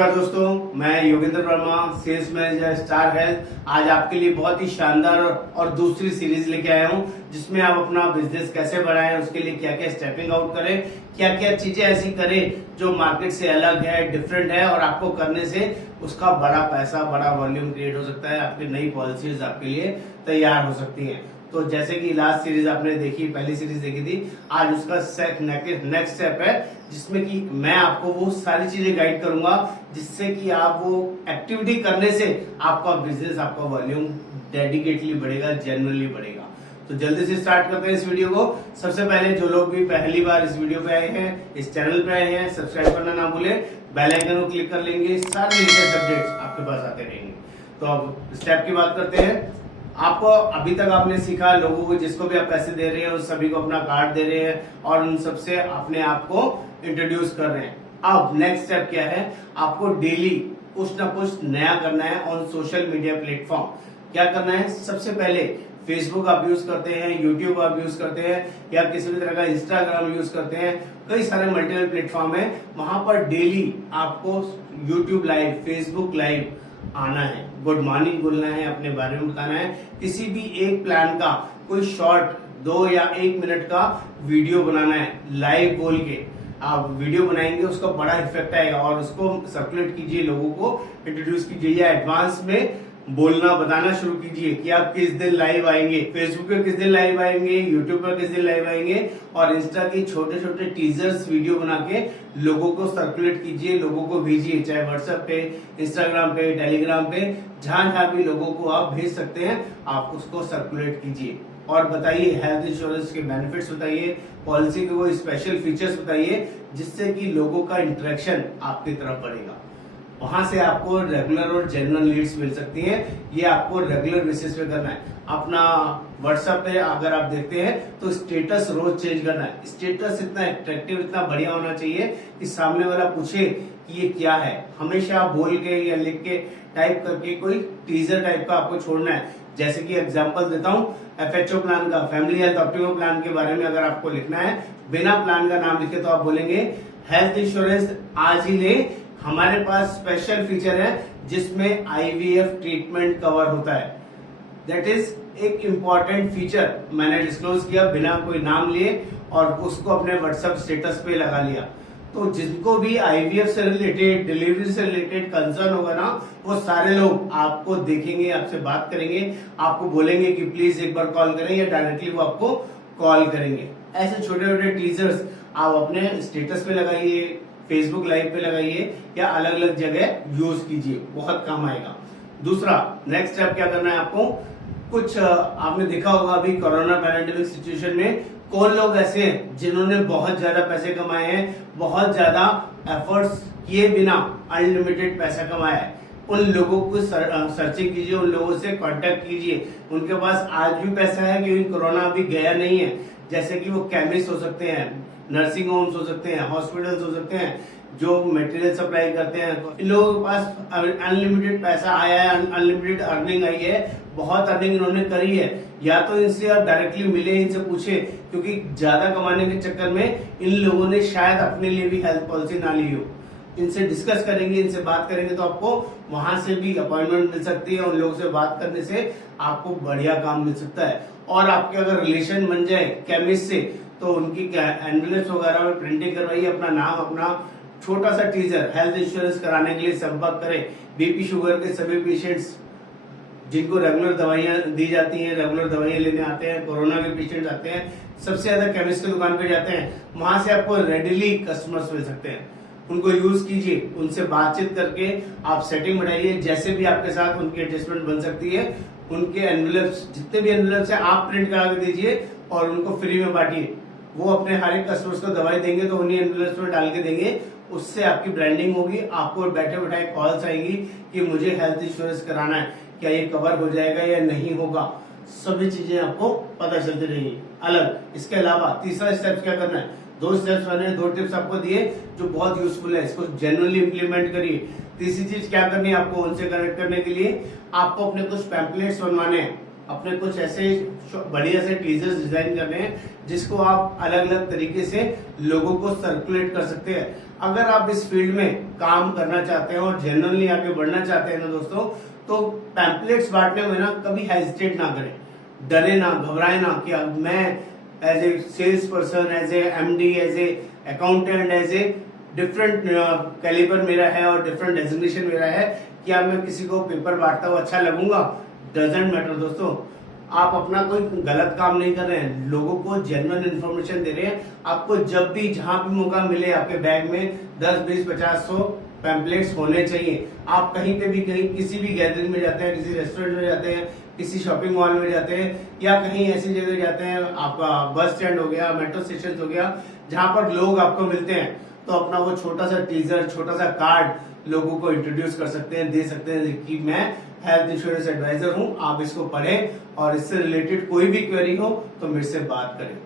नमस्कार दोस्तों, मैं Yogendra Verma, sales manager Star Health. आज आपके लिए बहुत ही शानदार और दूसरी सीरीज लेके आया हूं, जिसमें आप अपना बिजनेस कैसे बढ़ाएं, उसके लिए क्या क्या स्टेपिंग आउट करें, क्या क्या चीजें ऐसी करें जो मार्केट से अलग है, डिफरेंट है और आपको करने से उसका बड़ा पैसा, बड़ा वॉल्यूम क्रिएट हो सकता है। आपकी नई पॉलिसीज आपके लिए तैयार हो सकती है। तो जैसे कि लास्ट सीरीज आपने देखी, पहली सीरीज देखी थी, आज उसका नेक्स्ट स्टेप है, जिसमें कि मैं आपको वो सारी चीजें गाइड करूंगा जिससे कि आप वो एक्टिविटी करने से आपका बिजनेस, आपका वॉल्यूम डेडिकेटली बढ़ेगा, जेन्युइनली बढ़ेगा। तो जल्दी से स्टार्ट करते हैं इस वीडियो को। सबसे पहले जो लोग भी पहली बार इस वीडियो पे आए हैं, इस चैनल पे आए हैं, सब्सक्राइब करना ना भूलें, बेल आइकन को क्लिक कर लेंगे, सारे लेटेस्ट अपडेट्स आपके पास आते रहेंगे। तो अब स्टेप की बात करते हैं। आपको अभी तक आपने सीखा, लोगों को जिसको भी आप पैसे दे रहे हैं उस सभी को अपना कार्ड दे रहे हैं और उन सबसे अपने आप को इंट्रोड्यूस कर रहे हैं। अब नेक्स्ट स्टेप क्या है, आपको डेली कुछ ना कुछ नया करना है ऑन सोशल मीडिया प्लेटफॉर्म। क्या करना है, सबसे पहले फेसबुक आप यूज करते हैं, यूट्यूब आप यूज करते हैं या किसी भी तरह का इंस्टाग्राम यूज करते हैं, कई सारे मल्टीपल प्लेटफॉर्म है, वहां पर डेली आपको यूट्यूब लाइव, फेसबुक लाइव आना है, गुड मॉर्निंग बोलना है, अपने बारे में बताना है, किसी भी एक प्लान का कोई शॉर्ट 2 या 1 मिनट का वीडियो बनाना है। लाइव बोल के आप वीडियो बनाएंगे, उसका बड़ा इफेक्ट आएगा और उसको सर्कुलेट कीजिए, लोगों को इंट्रोड्यूस कीजिए या एडवांस में बोलना बताना शुरू कीजिए कि आप किस दिन लाइव आएंगे, फेसबुक पे किस दिन लाइव आएंगे, यूट्यूब पर किस दिन लाइव आएंगे और इंस्टा की छोटे छोटे टीजर्स वीडियो बना के लोगों को सर्कुलेट कीजिए, लोगों को भेजिए, चाहे व्हाट्सएप पे, इंस्टाग्राम पे, टेलीग्राम पे, जहां जहां भी लोगों को आप भेज सकते हैं, आप उसको सर्कुलेट कीजिए और बताइए हेल्थ इंश्योरेंस के बेनिफिट्स बताइए, पॉलिसी के वो स्पेशल फीचर्स बताइए, जिससे कि लोगों का इंटरेक्शन आपकी तरफ बढ़ेगा। वहां से आपको रेगुलर और जेन्युइन लीड्स मिल सकती हैं। ये आपको रेगुलर बेसिस पे करना है। अपना व्हाट्सएप पे अगर आप देखते हैं तो स्टेटस रोज चेंज करना है। स्टेटस इतना अट्रैक्टिव, इतना बढ़िया होना चाहिए कि सामने वाला पूछे कि ये क्या है। हमेशा बोल के या लिख के टाइप करके कोई टीजर टाइप का आपको छोड़ना है। जैसे कि एग्जांपल देता हूँ, FHO प्लान का, फैमिली हेल्थ ऑप्टिमम प्लान के बारे में अगर आपको लिखना है, बिना प्लान का नाम लिखे तो आप बोलेंगे हेल्थ इंश्योरेंस आज ही ले, हमारे पास स्पेशल फीचर है जिसमें IVF ट्रीटमेंट कवर होता है। दैट इज एक इम्पॉर्टेंट फीचर मैंने डिस्क्लोज किया बिना कोई नाम लिए और उसको अपने व्हाट्सएप स्टेटस पे लगा लिया। तो जिनको भी IVF से रिलेटेड, डिलीवरी से रिलेटेड कंसर्न होगा ना, वो सारे लोग आपको देखेंगे, आपसे बात करेंगे, आपको बोलेंगे कि प्लीज एक बार कॉल करें या डायरेक्टली वो आपको कॉल करेंगे। ऐसे छोटे छोटे टीजर्स आप अपने स्टेटस पे लगाइए, फेसबुक लाइव पे लगाइए या अलग अलग जगह यूज कीजिए, बहुत काम आएगा। दूसरा नेक्स्ट स्टेप क्या करना है आपको, कुछ आपने देखा होगा अभी कोरोना पैंडेमिक सिचुएशन में कौन लोग ऐसे हैं जिन्होंने बहुत ज्यादा पैसे कमाए हैं, बहुत ज्यादा एफर्ट्स किए बिना अनलिमिटेड पैसा कमाया है। उन लोगों को सर्चिंग कीजिए, उन लोगों से कांटेक्ट कीजिए। उनके पास आज भी पैसा है क्योंकि कोरोना अभी गया नहीं है। जैसे कि वो केमिस्ट हो सकते हैं, नर्सिंग होम्स हो सकते हैं, हॉस्पिटल्स हो सकते हैं, जो मटेरियल सप्लाई करते हैं। इन लोगों के पास अनलिमिटेड पैसा आया है, अनलिमिटेड अर्निंग आई है, बहुत अर्निंग इन्होंने करी है। या तो इनसे आप डायरेक्टली मिले, इनसे पूछे, क्योंकि ज्यादा कमाने के चक्कर में इन लोगों ने शायद अपने लिए भी हेल्थ पॉलिसी ना ली हो। इनसे डिस्कस करेंगे, इनसे बात करेंगे तो आपको वहां से भी अपॉइंटमेंट मिल सकती है। उन लोगों से बात करने से आपको बढ़िया काम मिल सकता है। और आपके अगर रिलेशन बन जाए केमिस्ट से, तो उनकी एनवेलप्स वगैरह में प्रिंटिंग करवाइए, अपना नाम, अपना छोटा सा टीजर, हेल्थ इंश्योरेंस कराने के लिए संपर्क करें। बीपी शुगर के सभी पेशेंट्स जिनको रेगुलर दवाइयां दी जाती हैं, रेगुलर दवाइयां लेने आते हैं, कोरोना के पेशेंट्स आते हैं, सबसे ज्यादा केमिस्ट की दुकान पे जाते हैं, वहां से आपको रेडिली कस्टमर्स मिल सकते हैं। उनको यूज कीजिए, उनसे बातचीत करके आप सेटिंग बनाइए, जैसे भी आपके साथ उनकी एडजस्टमेंट बन सकती है। उनके एनवेलप्स, जितने भी एनवेलप्स है, आप प्रिंट करा के दीजिए और उनको फ्री में बांटिए। वो अपने हर एक कस्टमर्स को दवाई देंगे तो उन्हीं एनवेलप्स में डाल के देंगे। उससे आपकी ब्रांडिंग होगी, आपको बैठे बैठाए कॉल्स आएंगी कि मुझे हेल्थ इंश्योरेंस कराना है, क्या ये कवर हो जाएगा या नहीं होगा, सभी चीजें आपको पता चलती रहेंगी। अलग इसके अलावा तीसरा स्टेप क्या करना है, 2 स्टेप्स मैंने 2 टिप्स आपको दिए जो बहुत यूजफुल है, इसको जेन्युइनली इंप्लीमेंट करिए। तीसरी चीज क्या करनी है आपको उनसे कनेक्ट करने के लिए, आपको अपने कुछ पैम्पलेट्स बनवाने हैं। अपने कुछ ऐसे बढ़िया से टीजर्स डिजाइन करने हैं जिसको आप अलग अलग तरीके से लोगों को सर्कुलेट कर सकते हैं। अगर आप इस फील्ड में काम करना चाहते हैं और जेन्युइनली आगे बढ़ना चाहते हैं ना दोस्तों, तो पैम्पलेट्स बांटने में ना कभी हेजिटेट ना करें, डरे ना, घबराए ना कि अब मैं as a sales person, as a MD, as a accountant, as a different calibre मेरा है और डिफरेंट डेजिग्नेशन मेरा है, क्या मैं किसी को पेपर बांटता हुआ अच्छा लगूंगा? डजेंट मैटर दोस्तों। आप अपना कोई गलत काम नहीं कर रहे हैं, लोगों को जेन्युइन इन्फॉर्मेशन दे रहे हैं। आपको जब भी जहां भी मौका मिले आपके बैग में 10, 20, 50, 100 पैम्पलेट्स होने चाहिए। आप कहीं पे भी, कहीं किसी भी गैदरिंग में जाते हैं, किसी रेस्टोरेंट में जाते हैं, किसी शॉपिंग मॉल में जाते हैं, या कहीं ऐसी जगह जाते हैं, आपका बस स्टैंड हो गया, मेट्रो स्टेशन हो गया, जहां पर लोग आपको मिलते हैं, तो अपना वो छोटा सा टीजर, छोटा सा कार्ड लोगों को इंट्रोड्यूस कर सकते हैं, दे सकते हैं कि मैं हेल्थ इंश्योरेंस एडवाइजर हूं, आप इसको पढ़ें और इससे रिलेटेड कोई भी क्वेरी हो तो मेरे से बात करें।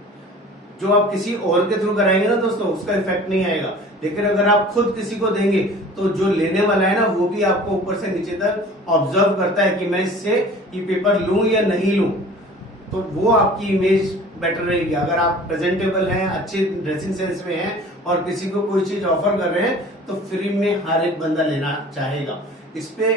जो आप किसी और के थ्रू कराएंगे ना दोस्तों, उसका इफेक्ट नहीं आएगा, लेकिन अगर आप खुद किसी को देंगे तो जो लेने वाला है ना, वो भी आपको ऊपर से नीचे तक ऑब्जर्व करता है कि मैं इससे ये पेपर लूं या नहीं लूं, तो वो आपकी इमेज बेटर रहेगी। अगर आप प्रेजेंटेबल हैं, अच्छे ड्रेसिंग सेंस में हैं और किसी को कोई चीज ऑफर कर रहे हैं, तो फ्री में हर एक बंदा लेना चाहेगा। इस पे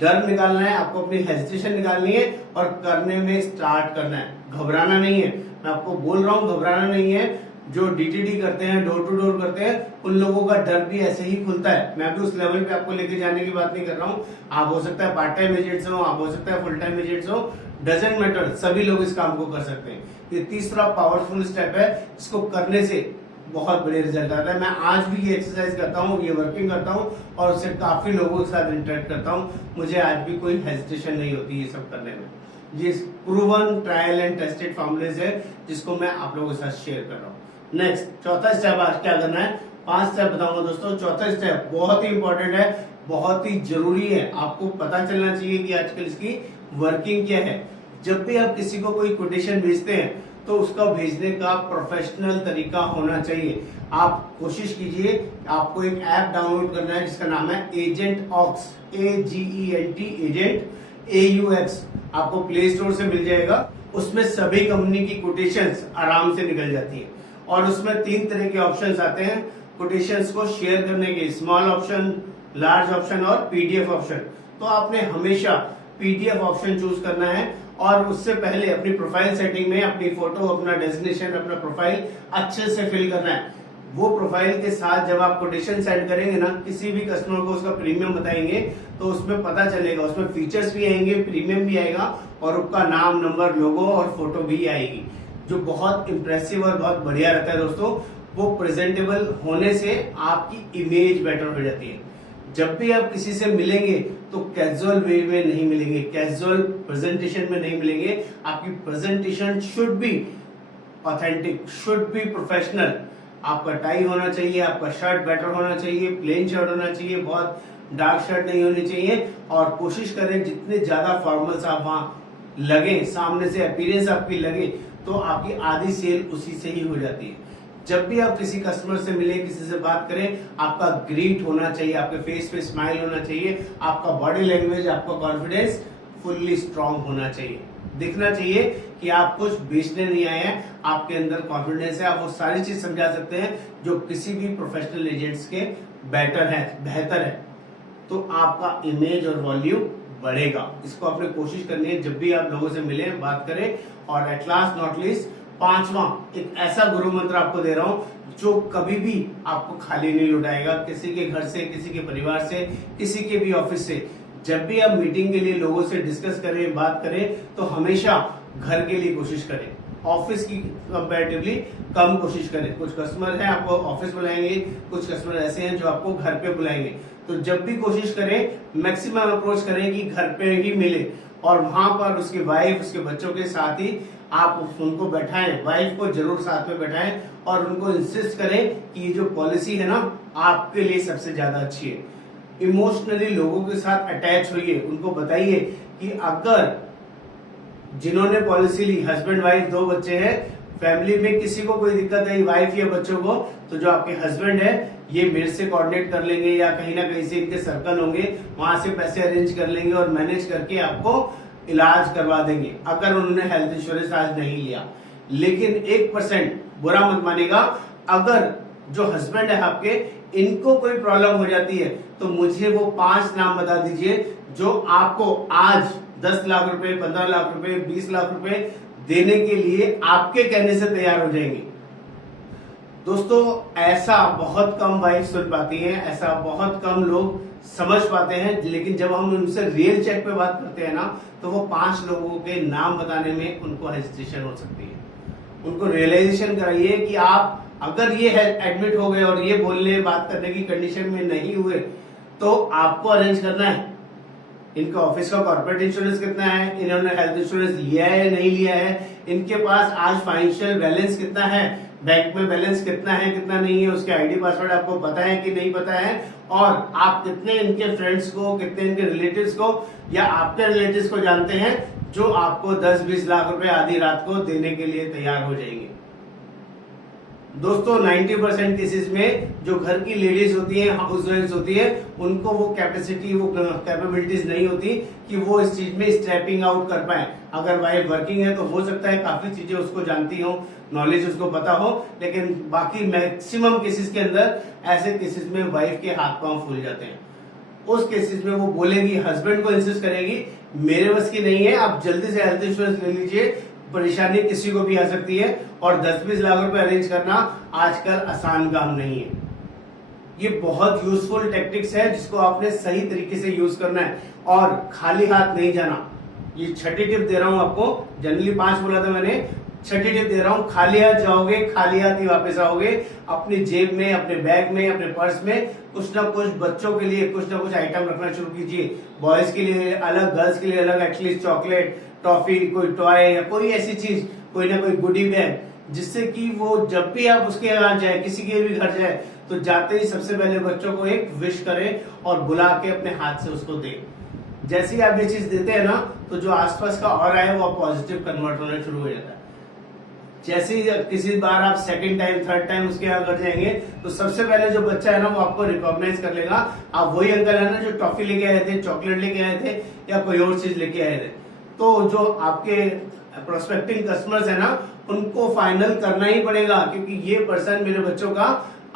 डर निकालना है, आपको अपनी हेजिटेशन निकालनी है और करने में स्टार्ट करना है, घबराना नहीं है। मैं आपको बोल रहा हूँ, घबराना नहीं है। जो डीटीडी करते हैं, डोर टू डोर करते हैं, उन लोगों का डर भी ऐसे ही खुलता है। मैं भी उस लेवल पे आपको लेके जाने की बात नहीं कर रहा हूँ। आप हो सकता है पार्ट टाइम एजेंट्स हो, आप हो सकता है फुल टाइम एजेंट्स हो, डजेंट मैटर, सभी लोग इस काम को कर सकते हैं। ये तीसरा पावरफुल स्टेप है, इसको करने से बहुत बड़े रिजल्ट आता है। मैं आज भी ये एक्सरसाइज करता हूँ, ये वर्किंग करता हूँ और उससे काफी लोगों के साथ इंटरेक्ट करता हूँ। मुझे आज भी कोई हेजिटेशन नहीं होती ये सब करने में। ये proven, trial and tested formulas है जिसको मैं आप लोगों के साथ शेयर कर रहा हूँ। नेक्स्ट, चौथा स्टेप आज क्या करना है? 5 स्टेप बताऊंगा दोस्तों। चौथा स्टेप बहुत ही इंपॉर्टेंट है, बहुत ही जरूरी है। आपको पता चलना चाहिए कि आजकल इसकी वर्किंग क्या है। जब भी आप किसी को कोई कोटेशन भेजते हैं तो उसका भेजने का प्रोफेशनल तरीका होना चाहिए। आप कोशिश कीजिए, आपको एक ऐप डाउनलोड करना है जिसका नाम है Agent Aux, AGENT, Agent AUX। आपको प्ले स्टोर से मिल जाएगा। उसमें सभी कंपनी की कोटेशंस आराम से निकल जाती है और उसमें 3 तरह के ऑप्शंस आते हैं कोटेशंस को शेयर करने के, स्मॉल ऑप्शन, लार्ज ऑप्शन और PDF ऑप्शन। तो आपने हमेशा PDF ऑप्शन चूज करना है और उससे पहले अपनी प्रोफाइल सेटिंग में अपनी फोटो, अपना डेजिग्नेशन, अपना प्रोफाइल अच्छे से फिल करना है। वो प्रोफाइल के साथ जब आप कोटेशन सेंड करेंगे ना, किसी भी कस्टमर को उसका प्रीमियम बताएंगे तो उसमें पता चलेगा, उसमें फीचर्स भी आएंगे, प्रीमियम भी आएगा और उसका नाम, नंबर, लोगो और फोटो भी आएगी, जो बहुत इंप्रेसिव और बहुत बढ़िया रहता है दोस्तों। वो प्रेजेंटेबल होने से आपकी इमेज बेटर हो जाती है। जब भी आप किसी से मिलेंगे तो कैजुअल वे में नहीं मिलेंगे, कैजुअल प्रेजेंटेशन में नहीं मिलेंगे। आपकी presentation should be authentic, should be professional. आपका टाई होना चाहिए, आपका शर्ट बेटर होना चाहिए, प्लेन शर्ट होना चाहिए, बहुत डार्क शर्ट नहीं होनी चाहिए। और कोशिश करें जितने ज्यादा फॉर्मल्स आप वहां लगे, सामने से अपीयरेंस आपकी लगे, तो आपकी आधी सेल उसी से ही हो जाती है। जब भी आप किसी कस्टमर से मिले, किसी से बात करें, आपका ग्रीट होना चाहिए, आपके फेस पे स्माइल होना चाहिए, आपका बॉडी लैंग्वेज, आपका कॉन्फिडेंस फुल्ली स्ट्रांग होना चाहिए। दिखना चाहिए कि आप कुछ बेचने नहीं आए हैं, आपके अंदर कॉन्फिडेंस है, आप वो सारी चीज समझा सकते हैं जो किसी भी प्रोफेशनल एजेंट्स के बेहतर है। तो आपका इमेज और वॉल्यू बढ़ेगा। इसको आपने कोशिश करनी है, जब भी आप लोगों से मिले, बात करें। और एट लास्ट नॉट लीस्ट, 5वां एक ऐसा गुरु मंत्र आपको दे रहा हूं जो कभी भी आपको खाली नहीं लौटाएगा, किसी के घर से, किसी के परिवार से, किसी के भी ऑफिस से। जब भी आप मीटिंग के लिए लोगों से डिस्कस करें, बात करें, तो हमेशा घर के लिए कोशिश करें, ऑफिस की कंपैरेटिवली कम कोशिश करें। कुछ कस्टमर हैं आपको ऑफिस बुलाएंगे, कुछ कस्टमर ऐसे हैं जो आपको घर पे बुलाएंगे। तो जब भी कोशिश करें, मैक्सिमम अप्रोच करें कि घर पे ही मिले और वहां पर उसकी वाइफ, उसके बच्चों के साथ ही आप उनको बैठाएं, वाइफ को जरूर साथ में बैठाएं और उनको इंसिस्ट करें कि ये जो पॉलिसी है ना, आपके लिए सबसे ज्यादा अच्छी है। इमोशनली लोगों के साथ अटैच होइए, उनको बताइए कि अगर जिन्होंने पॉलिसी ली, हस्बैंड वाइफ 2 बच्चे हैं, फैमिली में किसी को कोई दिक्कत है वाइफ या बच्चों को, तो जो आपके हस्बैंड है ये मेरे से कोऑर्डिनेट कर लेंगे या कहीं ना कहीं से इनके सर्कल होंगे, वहां से पैसे अरेंज कर लेंगे और मैनेज करके आपको इलाज करवा देंगे अगर उन्होंने हेल्थ इंश्योरेंस आज नहीं लिया। लेकिन 1% बुरा मत मानेगा, अगर जो हस्बैंड है आपके, इनको कोई प्रॉब्लम हो जाती है तो मुझे वो 5 नाम बता दीजिए जो आपको आज 10 लाख रुपए, 15 लाख रुपए, 20 लाख रुपए देने के लिए आपके कहने से तैयार हो जाएंगे। दोस्तों, ऐसा बहुत कम वाइफ सुन पाती हैं, ऐसा बहुत कम लोग समझ पाते हैं, लेकिन जब हम उनसे रियल चेक पे बात करते हैं ना, तो वो 5 लोगों के नाम बताने में उनको हेजिटेशन हो सकती है। उनको रियलाइजेशन कराइए कि आप अगर ये एडमिट हो गए और ये बोलने बात करने की कंडीशन में नहीं हुए तो आपको अरेंज करना है। इनका ऑफिस का कॉर्पोरेट इंश्योरेंस कितना है, इन्होंने हेल्थ इंश्योरेंस लिया है या नहीं लिया है, इनके पास आज फाइनेंशियल बैलेंस कितना है, बैंक में बैलेंस कितना है कितना नहीं है, उसके आईडी पासवर्ड आपको पता है कि नहीं पता है, और आप कितने इनके फ्रेंड्स को, कितने इनके रिलेटिव्स को या आपके रिलेटिव्स को जानते हैं जो आपको 10-20 लाख रुपए आधी रात को देने के लिए तैयार हो जाएंगे। दोस्तों, 90% केसेस में जो घर की लेडीज होती हैं, हाउस वाइफ होती है, उनको वो कैपेसिटी, वो कैपेबिलिटीज नहीं होती कि वो इस चीज में स्टेपिंग आउट कर पाए। अगर वाइफ वर्किंग है तो हो सकता है काफी चीजें उसको जानती हो, नॉलेज उसको पता हो, लेकिन बाकी मैक्सिमम केसेस के अंदर ऐसे केसेस में वाइफ के हाथ पांव फूल जाते हैं। उस केसेस में वो बोलेगी, हस्बैंड को इंसिस्ट करेगी मेरे बस की नहीं है, आप जल्दी से हेल्थ इंश्योरेंस ले लीजिए, परेशानी किसी को भी आ सकती है, और 10-20 लाख रुपए अरेंज करना आजकल आसान काम नहीं है। ये बहुत यूजफुल टेक्टिक्स है जिसको आपने सही तरीके से यूज करना है और खाली हाथ नहीं जाना। ये छठी टिप दे रहा हूं आपको, जनरली 5 बोला था मैंने, छठी टिप दे रहा हूं। खाली हाथ जाओगे, खाली हाथ ही वापस आओगे। अपनी जेब में, अपने बैग में, अपने पर्स में कुछ ना कुछ बच्चों के लिए कुछ ना कुछ आइटम रखना शुरू कीजिए। बॉयज के लिए अलग, गर्ल्स के लिए अलग, एटलीस्ट चॉकलेट, टॉफी, कोई टॉय या कोई ऐसी चीज, कोई ना कोई गुडी बैग, जिससे कि वो जब भी आप उसके यहाँ जाए, किसी के भी घर जाए, तो जाते ही सबसे पहले बच्चों को एक विश करें और बुला के अपने हाथ से उसको दें। जैसे ही आप ये चीज देते हैं ना, तो जो आसपास का ऑरा है वो पॉजिटिव कन्वर्ट होना शुरू हो जाता है। जैसे ही किसी बार आप सेकंड टाइम, थर्ड टाइम उसके यहाँ कर जाएंगे, तो सबसे पहले जो बच्चा है ना वो आपको रिकॉग्नाइज कर लेगा, आप वही अंकल है ना जो टॉफी लेके आए थे, चॉकलेट लेके आए थे या कोई और चीज लेके आए थे। तो जो आपके प्रोस्पेक्टिंग कस्टमर्स है ना, उनको फाइनल करना ही पड़ेगा, क्योंकि ये पर्सन मेरे बच्चों का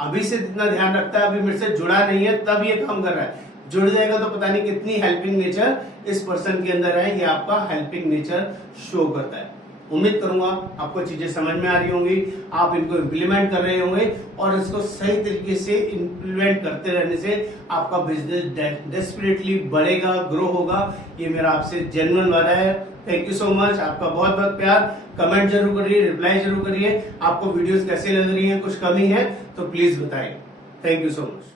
अभी से जितना ध्यान रखता है, अभी मेरे से जुड़ा नहीं है, तब ये काम कर रहा है। जुड़ जाएगा तो पता नहीं कितनी हेल्पिंग नेचर इस पर्सन के अंदर है, ये आपका हेल्पिंग नेचर शो करता है। उम्मीद करूंगा आपको चीजें समझ में आ रही होंगी, आप इनको इम्प्लीमेंट कर रहे होंगे, और इसको सही तरीके से इम्प्लीमेंट करते रहने से आपका बिजनेस डेस्परेटली बढ़ेगा, ग्रो होगा। ये मेरा आपसे जेन्युइन वादा है। थैंक यू सो मच, आपका बहुत बहुत प्यार। कमेंट जरूर करिए, रिप्लाई जरूर करिए। आपको वीडियोस कैसे लग रही हैं, कुछ कमी है तो प्लीज बताएं। Thank you so much.